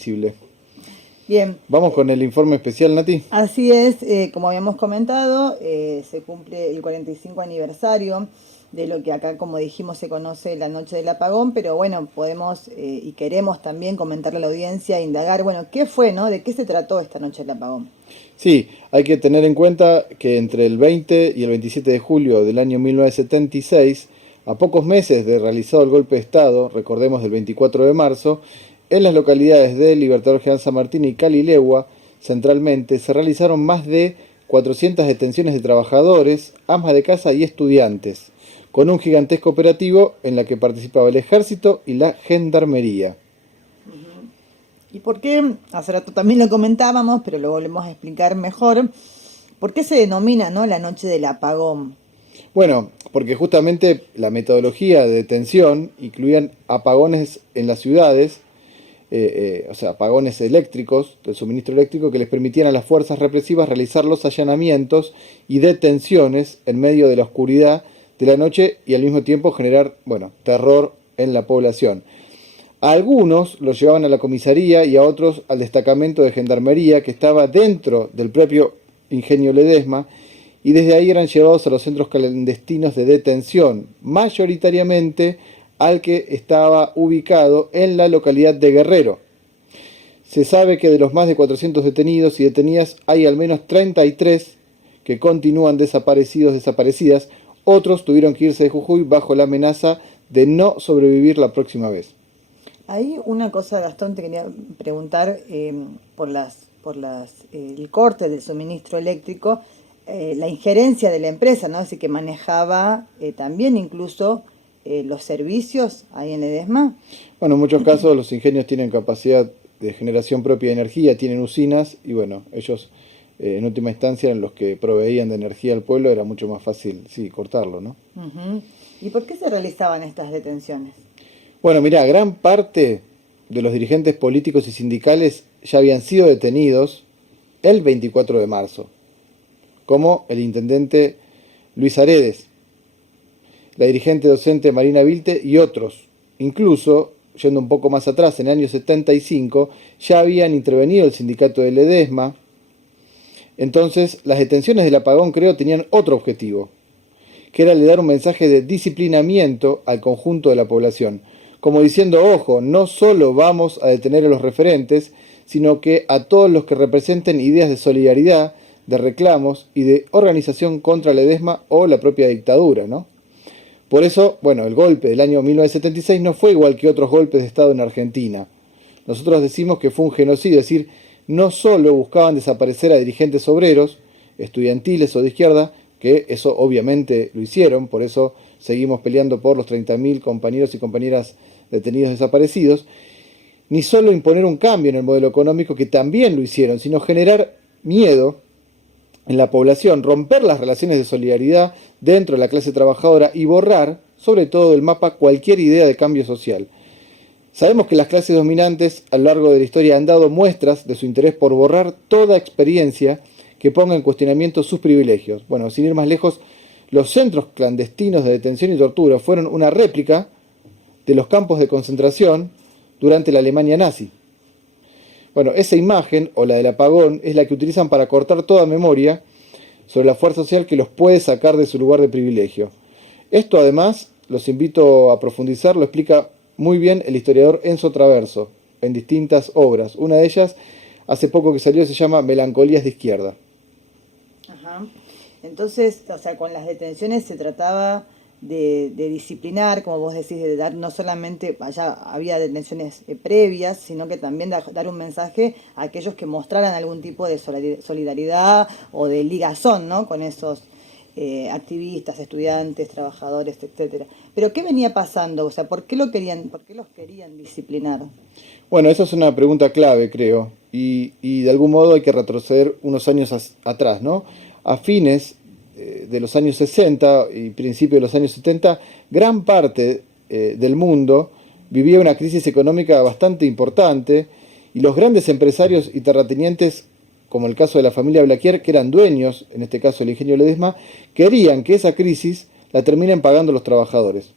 Visible. Bien. Vamos con el informe especial, Nati. Así es, como habíamos comentado, se cumple el 45 aniversario de lo que acá, como dijimos, se conoce la noche del apagón, pero bueno, podemos y queremos también comentarle a la audiencia, indagar, bueno, ¿qué fue, no? ¿De qué se trató esta noche del apagón? Sí, hay que tener en cuenta que entre el 20 y el 27 de julio del año 1976, a pocos meses de realizado el golpe de Estado, recordemos del 24 de marzo, en las localidades de Libertador General San Martín y Calilegua, centralmente, se realizaron más de 400 detenciones de trabajadores, amas de casa y estudiantes, con un gigantesco operativo en la que participaba el ejército y la gendarmería. ¿Y por qué? Hace rato también lo comentábamos, pero lo volvemos a explicar mejor. ¿Por qué se denomina, no, la noche del apagón? Bueno, porque justamente la metodología de detención incluían apagones en las ciudades, o sea, apagones eléctricos, del suministro eléctrico, que les permitían a las fuerzas represivas realizar los allanamientos y detenciones en medio de la oscuridad de la noche y al mismo tiempo generar, bueno, terror en la población. A algunos los llevaban a la comisaría y a otros al destacamento de gendarmería que estaba dentro del propio Ingenio Ledesma, y desde ahí eran llevados a los centros clandestinos de detención, mayoritariamente al que estaba ubicado en la localidad de Guerrero. Se sabe que de los más de 400 detenidos y detenidas hay al menos 33 que continúan desaparecidas, otros tuvieron que irse de Jujuy bajo la amenaza de no sobrevivir la próxima vez. Hay una cosa, Gastón, te quería preguntar el corte del suministro eléctrico, la injerencia de la empresa, ¿no? Así que manejaba también incluso los servicios ahí en Ledesma. Bueno, en muchos casos los ingenios tienen capacidad de generación propia de energía, tienen usinas y bueno, ellos en última instancia en los que proveían de energía al pueblo era mucho más fácil, sí, cortarlo, ¿no? ¿Y por qué se realizaban estas detenciones? Bueno, mirá, gran parte de los dirigentes políticos y sindicales ya habían sido detenidos el 24 de marzo, como el intendente Luis Aredes, la dirigente docente Marina Vilte y otros. Incluso, yendo un poco más atrás, en el año 75, ya habían intervenido el sindicato de Ledesma. Entonces, las detenciones del apagón, creo, tenían otro objetivo, que era el de dar un mensaje de disciplinamiento al conjunto de la población, como diciendo, ojo, no solo vamos a detener a los referentes, sino que a todos los que representen ideas de solidaridad, de reclamos y de organización contra Ledesma o la propia dictadura, ¿no? Por eso, bueno, el golpe del año 1976 no fue igual que otros golpes de Estado en Argentina. Nosotros decimos que fue un genocidio, es decir, no solo buscaban desaparecer a dirigentes obreros, estudiantiles o de izquierda, que eso obviamente lo hicieron, por eso seguimos peleando por los 30.000 compañeros y compañeras detenidos desaparecidos, ni solo imponer un cambio en el modelo económico, que también lo hicieron, sino generar miedo en la población, romper las relaciones de solidaridad dentro de la clase trabajadora y borrar, sobre todo del mapa, cualquier idea de cambio social. Sabemos que las clases dominantes a lo largo de la historia han dado muestras de su interés por borrar toda experiencia que ponga en cuestionamiento sus privilegios. Bueno, sin ir más lejos, los centros clandestinos de detención y tortura fueron una réplica de los campos de concentración durante la Alemania nazi. Bueno, esa imagen, o la del apagón, es la que utilizan para cortar toda memoria sobre la fuerza social que los puede sacar de su lugar de privilegio. Esto además, los invito a profundizar, lo explica muy bien el historiador Enzo Traverso en distintas obras. Una de ellas, hace poco que salió, se llama Melancolías de Izquierda. Ajá. Entonces, o sea, con las detenciones se trataba de disciplinar, como vos decís, de dar no solamente, allá había detenciones previas, sino que también dar un mensaje a aquellos que mostraran algún tipo de solidaridad o de ligazón, ¿no? Con esos activistas, estudiantes, trabajadores, etcétera. Pero ¿qué venía pasando? O sea, ¿por qué los querían disciplinar? Bueno, esa es una pregunta clave, creo, y de algún modo hay que retroceder unos años atrás, ¿no? A fines de los años 60 y principios de los años 70, gran parte del mundo vivía una crisis económica bastante importante y los grandes empresarios y terratenientes, como el caso de la familia Blaquier, que eran dueños, en este caso el Ingenio Ledesma, querían que esa crisis la terminen pagando los trabajadores.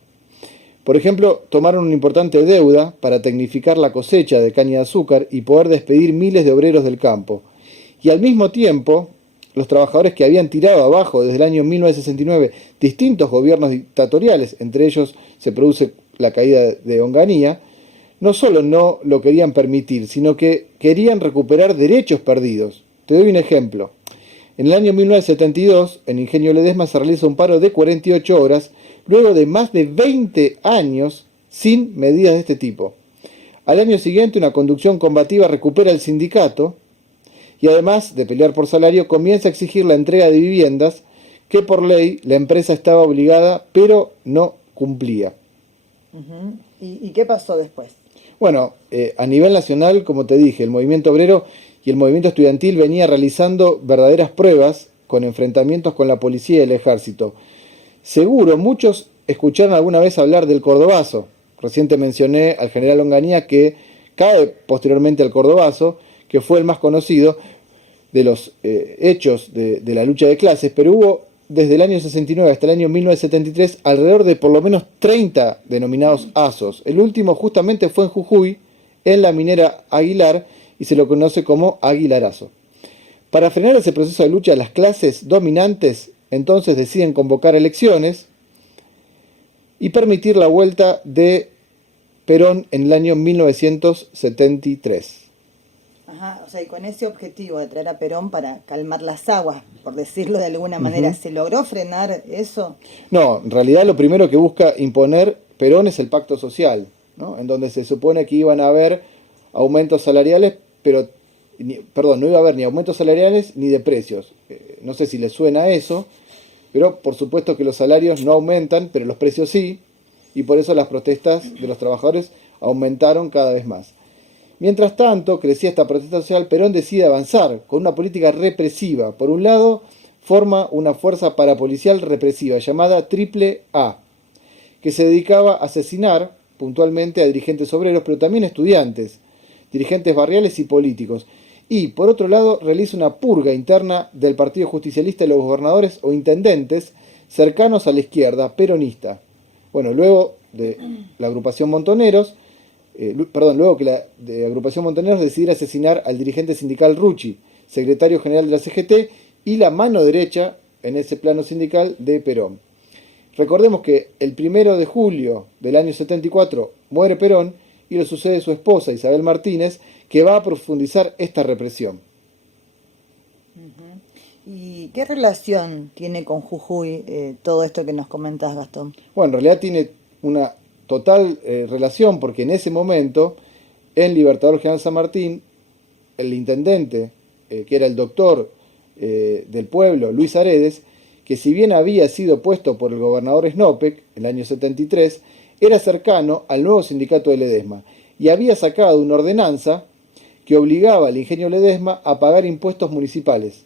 Por ejemplo, tomaron una importante deuda para tecnificar la cosecha de caña de azúcar y poder despedir miles de obreros del campo. Y al mismo tiempo, los trabajadores que habían tirado abajo desde el año 1969 distintos gobiernos dictatoriales, entre ellos se produce la caída de Onganía, no solo no lo querían permitir, sino que querían recuperar derechos perdidos. Te doy un ejemplo. En el año 1972, en Ingenio Ledesma se realiza un paro de 48 horas, luego de más de 20 años sin medidas de este tipo. Al año siguiente, una conducción combativa recupera el sindicato y además de pelear por salario, comienza a exigir la entrega de viviendas que por ley la empresa estaba obligada, pero no cumplía. Ujú. ¿Y qué pasó después? Bueno, a nivel nacional, como te dije, el movimiento obrero y el movimiento estudiantil venía realizando verdaderas pruebas con enfrentamientos con la policía y el ejército. Seguro, muchos escucharon alguna vez hablar del Cordobazo. Reciente mencioné al general Onganía, que cae posteriormente al Cordobazo, que fue el más conocido de los hechos de la lucha de clases, pero hubo desde el año 69 hasta el año 1973 alrededor de por lo menos 30 denominados ASOS. El último justamente fue en Jujuy, en la minera Aguilar, y se lo conoce como Aguilarazo. Para frenar ese proceso de lucha, las clases dominantes entonces deciden convocar elecciones y permitir la vuelta de Perón en el año 1973. Ajá, o sea, y con ese objetivo de traer a Perón para calmar las aguas, por decirlo de alguna manera, ¿se logró frenar eso? No, en realidad lo primero que busca imponer Perón es el pacto social, ¿no? En donde se supone que iban a haber aumentos salariales, pero, perdón, no iba a haber ni aumentos salariales ni de precios. No sé si les suena eso, pero por supuesto que los salarios no aumentan, pero los precios sí, y por eso las protestas de los trabajadores aumentaron cada vez más. Mientras tanto, crecía esta protesta social, Perón decide avanzar con una política represiva. Por un lado, forma una fuerza parapolicial represiva llamada Triple A, que se dedicaba a asesinar puntualmente a dirigentes obreros, pero también estudiantes, dirigentes barriales y políticos. Y, por otro lado, realiza una purga interna del Partido Justicialista de los gobernadores o intendentes cercanos a la izquierda peronista. Bueno, luego de la agrupación Montoneros, luego que la agrupación Montoneros decidiera asesinar al dirigente sindical Rucci, secretario general de la CGT y la mano derecha en ese plano sindical de Perón. Recordemos que el 1 de julio del año 74 muere Perón y lo sucede su esposa Isabel Martínez, que va a profundizar esta represión. ¿Y qué relación tiene con Jujuy todo esto que nos comentas, Gastón? Bueno, en realidad tiene una total relación porque en ese momento, en Libertador General San Martín, el intendente, que era el doctor del pueblo, Luis Aredes, que si bien había sido puesto por el gobernador Snopek en el año 73, era cercano al nuevo sindicato de Ledesma y había sacado una ordenanza que obligaba al Ingenio Ledesma a pagar impuestos municipales.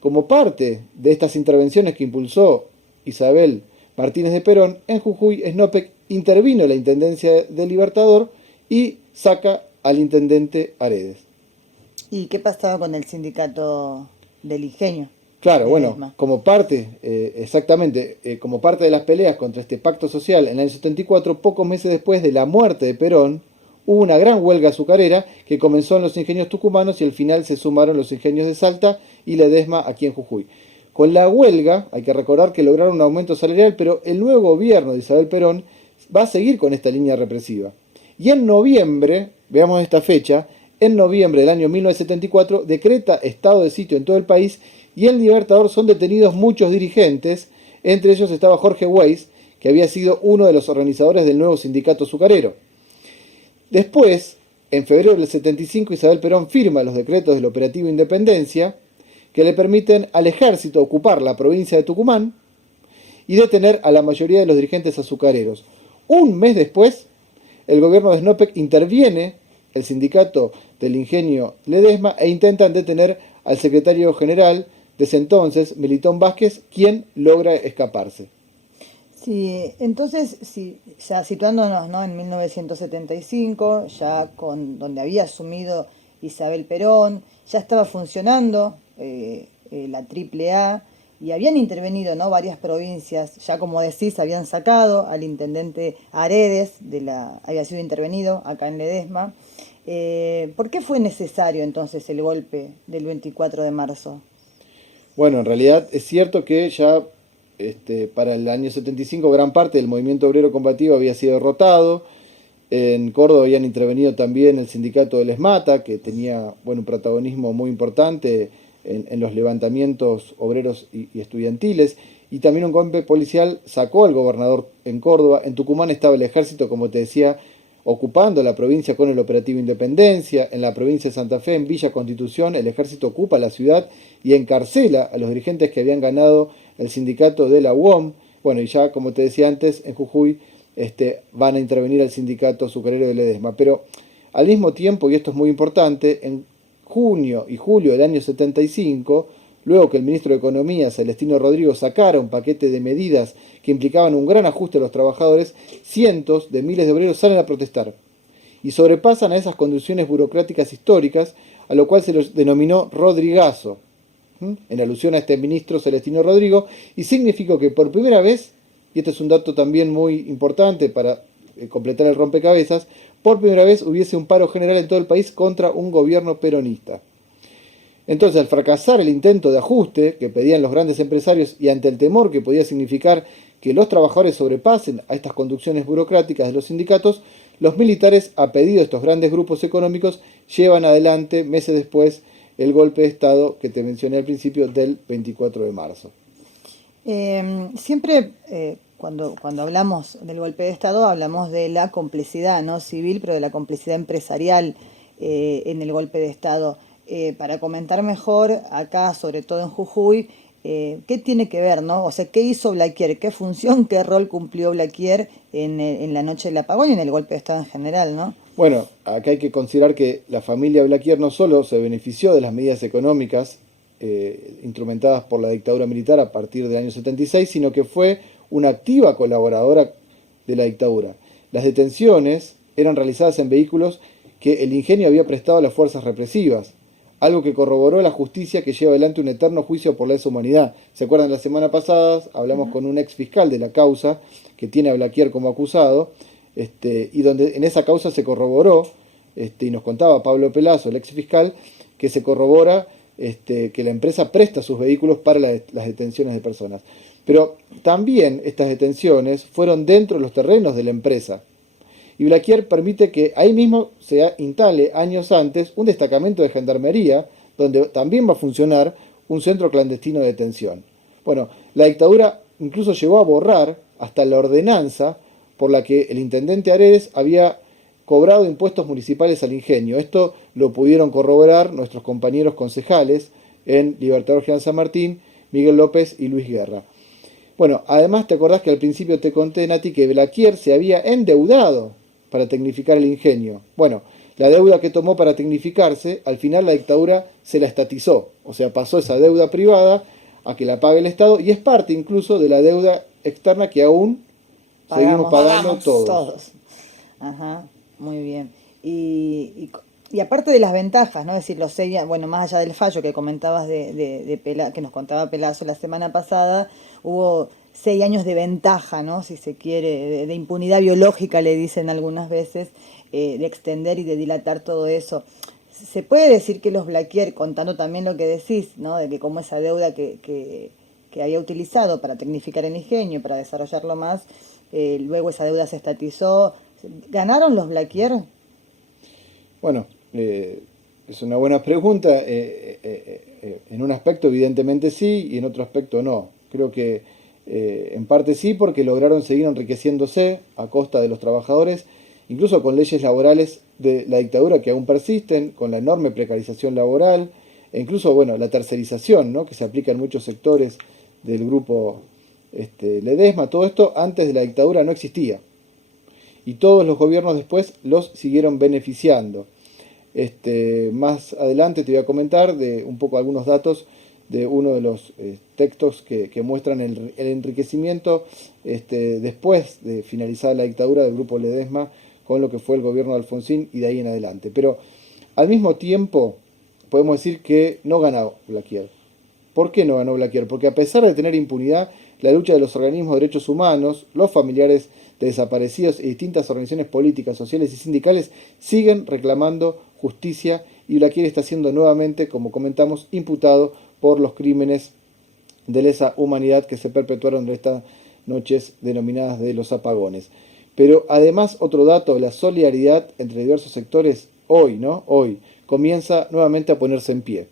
Como parte de estas intervenciones que impulsó Isabel Martínez de Perón, en Jujuy, Snopek intervino en la intendencia del Libertador y saca al intendente Aredes. ¿Y qué pasaba con el sindicato del ingenio? Claro, bueno, Ledesma. como parte, como parte de las peleas contra este pacto social en el año 74, pocos meses después de la muerte de Perón, hubo una gran huelga azucarera que comenzó en los ingenios tucumanos y al final se sumaron los ingenios de Salta y Ledesma aquí en Jujuy. Con la huelga, hay que recordar que lograron un aumento salarial, pero el nuevo gobierno de Isabel Perón va a seguir con esta línea represiva. Y en noviembre, veamos esta fecha, en noviembre del año 1974 decreta estado de sitio en todo el país y en Libertador son detenidos muchos dirigentes, entre ellos estaba Jorge Weiss, que había sido uno de los organizadores del nuevo sindicato azucarero. Después, en febrero del 75, Isabel Perón firma los decretos del Operativo Independencia, que le permiten al ejército ocupar la provincia de Tucumán y detener a la mayoría de los dirigentes azucareros. Un mes después, el gobierno de Snopek interviene el sindicato del ingenio Ledesma e intentan detener al secretario general de ese entonces, Melitón Vázquez, quien logra escaparse. Sí, entonces, sí, ya situándonos, ¿no?, en 1975, ya con donde había asumido Isabel Perón, ya estaba funcionando la Triple A, y habían intervenido, ¿no?, varias provincias. Ya como decís, habían sacado al intendente Aredes, había sido intervenido acá en Ledesma. ¿Por qué fue necesario entonces el golpe del 24 de marzo? Bueno, en realidad es cierto que ya para el año 75 gran parte del movimiento obrero combativo había sido derrotado. En Córdoba habían intervenido también el sindicato del ESMATA, que tenía bueno, un protagonismo muy importante en los levantamientos obreros y estudiantiles. Y también un golpe policial sacó al gobernador en Córdoba. En Tucumán estaba el ejército, como te decía, ocupando la provincia con el operativo Independencia. En la provincia de Santa Fe, en Villa Constitución, el ejército ocupa la ciudad y encarcela a los dirigentes que habían ganado el sindicato de la UOM. Bueno, y ya como te decía antes, en Jujuy van a intervenir al sindicato azucarero de Ledesma. Pero al mismo tiempo, y esto es muy importante, en junio y julio del año 75, luego que el ministro de Economía, Celestino Rodrigo, sacara un paquete de medidas que implicaban un gran ajuste a los trabajadores, cientos de miles de obreros salen a protestar y sobrepasan a esas condiciones burocráticas históricas, a lo cual se los denominó Rodrigazo, en alusión a este ministro Celestino Rodrigo, y significó que por primera vez, y este es un dato también muy importante para completar el rompecabezas, por primera vez hubiese un paro general en todo el país contra un gobierno peronista. Entonces, al fracasar el intento de ajuste que pedían los grandes empresarios y ante el temor que podía significar que los trabajadores sobrepasen a estas conducciones burocráticas de los sindicatos, los militares, a pedido de estos grandes grupos económicos, llevan adelante, meses después, el golpe de Estado que te mencioné al principio del 24 de marzo. Siempre cuando hablamos del golpe de Estado hablamos de la complicidad, no civil, pero de la complicidad empresarial en el golpe de Estado. Para comentar mejor, acá, sobre todo en Jujuy, ¿qué tiene que ver, no? O sea, ¿qué hizo Blaquier? ¿Qué función, qué rol cumplió Blaquier en la noche del apagón y en el golpe de Estado en general, no? Bueno, acá hay que considerar que la familia Blaquier no solo se benefició de las medidas económicas instrumentadas por la dictadura militar a partir del año 76, sino que fue una activa colaboradora de la dictadura. Las detenciones eran realizadas en vehículos que el ingenio había prestado a las fuerzas represivas, algo que corroboró la justicia que lleva adelante un eterno juicio por la lesa humanidad. ¿Se acuerdan? La semana pasada hablamos con un ex fiscal de la causa que tiene a Blaquier como acusado, y donde en esa causa se corroboró, y nos contaba Pablo Pelazo, el ex fiscal, que se corrobora que la empresa presta sus vehículos para las detenciones de personas. Pero también estas detenciones fueron dentro de los terrenos de la empresa. Y Blaquier permite que ahí mismo se instale años antes un destacamento de gendarmería donde también va a funcionar un centro clandestino de detención. Bueno, la dictadura incluso llegó a borrar hasta la ordenanza por la que el intendente Aredes había cobrado impuestos municipales al ingenio. Esto lo pudieron corroborar nuestros compañeros concejales en Libertador General San Martín, Miguel López y Luis Guerra. Bueno, además te acordás que al principio te conté, Nati, que Blaquier se había endeudado para tecnificar el ingenio. Bueno, la deuda que tomó para tecnificarse, al final la dictadura se la estatizó, o sea, pasó esa deuda privada a que la pague el Estado y es parte incluso de la deuda externa que aún seguimos pagando todos. Ajá, muy bien. Y aparte de las ventajas, ¿no? Es decir, los 6 años, bueno, más allá del fallo que comentabas que nos contaba Pelazo la semana pasada, hubo 6 años de ventaja, ¿no? Si se quiere, de impunidad biológica, le dicen algunas veces, de extender y de dilatar todo eso. Se puede decir que los Blaquier, contando también lo que decís, ¿no? De que como esa deuda que había utilizado para tecnificar el ingenio, para desarrollarlo más, luego esa deuda se estatizó. ¿Ganaron los Blaquier? Bueno, es una buena pregunta. En un aspecto evidentemente sí y en otro aspecto no. Creo que en parte sí porque lograron seguir enriqueciéndose a costa de los trabajadores, incluso con leyes laborales de la dictadura que aún persisten, con la enorme precarización laboral e incluso bueno, la tercerización, ¿no? Que se aplica en muchos sectores del grupo Ledesma. Todo esto antes de la dictadura no existía. Y todos los gobiernos después los siguieron beneficiando. Más adelante te voy a comentar de un poco algunos datos de uno de los textos que muestran el enriquecimiento después de finalizar la dictadura del grupo Ledesma con lo que fue el gobierno de Alfonsín y de ahí en adelante. Pero al mismo tiempo podemos decir que no ganó Blaquier. ¿Por qué no ganó Blaquier? Porque a pesar de tener impunidad, la lucha de los organismos de derechos humanos, los familiares de desaparecidos y distintas organizaciones políticas, sociales y sindicales siguen reclamando justicia y Blaquier está siendo nuevamente, como comentamos, imputado por los crímenes de lesa humanidad que se perpetuaron en estas noches denominadas de los apagones. Pero además otro dato, la solidaridad entre diversos sectores hoy comienza nuevamente a ponerse en pie.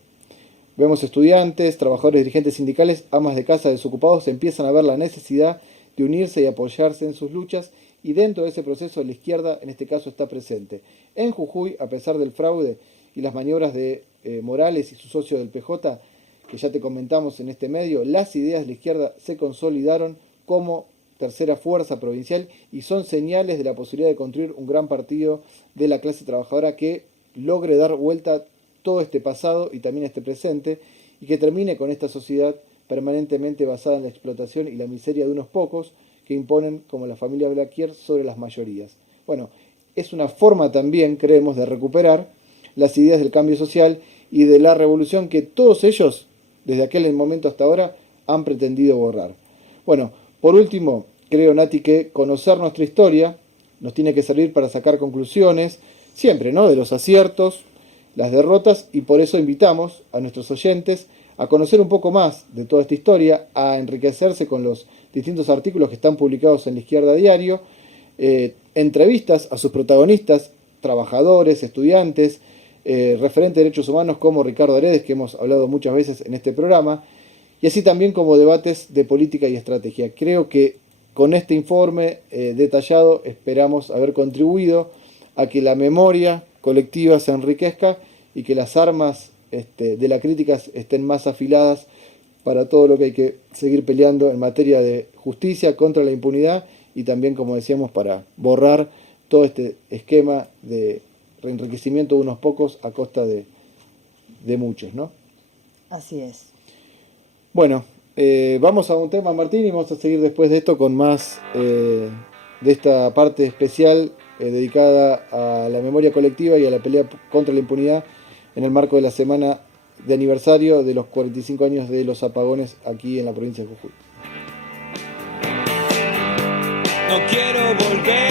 Vemos estudiantes, trabajadores, dirigentes sindicales, amas de casa, desocupados, empiezan a ver la necesidad de unirse y apoyarse en sus luchas y dentro de ese proceso la izquierda en este caso está presente. En Jujuy, a pesar del fraude y las maniobras de Morales y su socio del PJ, que ya te comentamos en este medio, las ideas de la izquierda se consolidaron como tercera fuerza provincial y son señales de la posibilidad de construir un gran partido de la clase trabajadora que logre dar vuelta todo este pasado y también este presente y que termine con esta sociedad permanentemente basada en la explotación y la miseria de unos pocos que imponen, como la familia Blaquier, sobre las mayorías. Bueno, es una forma también, creemos, de recuperar las ideas del cambio social y de la revolución que todos ellos, desde aquel momento hasta ahora, han pretendido borrar. Bueno, por último, creo, Nati, que conocer nuestra historia nos tiene que servir para sacar conclusiones, siempre, ¿no?, de los aciertos, las derrotas, y por eso invitamos a nuestros oyentes a conocer un poco más de toda esta historia, a enriquecerse con los distintos artículos que están publicados en La Izquierda Diario, entrevistas a sus protagonistas, trabajadores, estudiantes, referentes de derechos humanos como Ricardo Heredes, que hemos hablado muchas veces en este programa, y así también como debates de política y estrategia. Creo que con este informe detallado esperamos haber contribuido a que la memoria colectiva se enriquezca y que las armas de la crítica estén más afiladas para todo lo que hay que seguir peleando en materia de justicia contra la impunidad y también, como decíamos, para borrar todo este esquema de enriquecimiento de unos pocos a costa de muchos, ¿no? Así es. Bueno, vamos a un tema, Martín, y vamos a seguir después de esto con más de esta parte especial dedicada a la memoria colectiva y a la pelea contra la impunidad en el marco de la semana de aniversario de los 45 años de los apagones aquí en la provincia de Jujuy. No quiero volver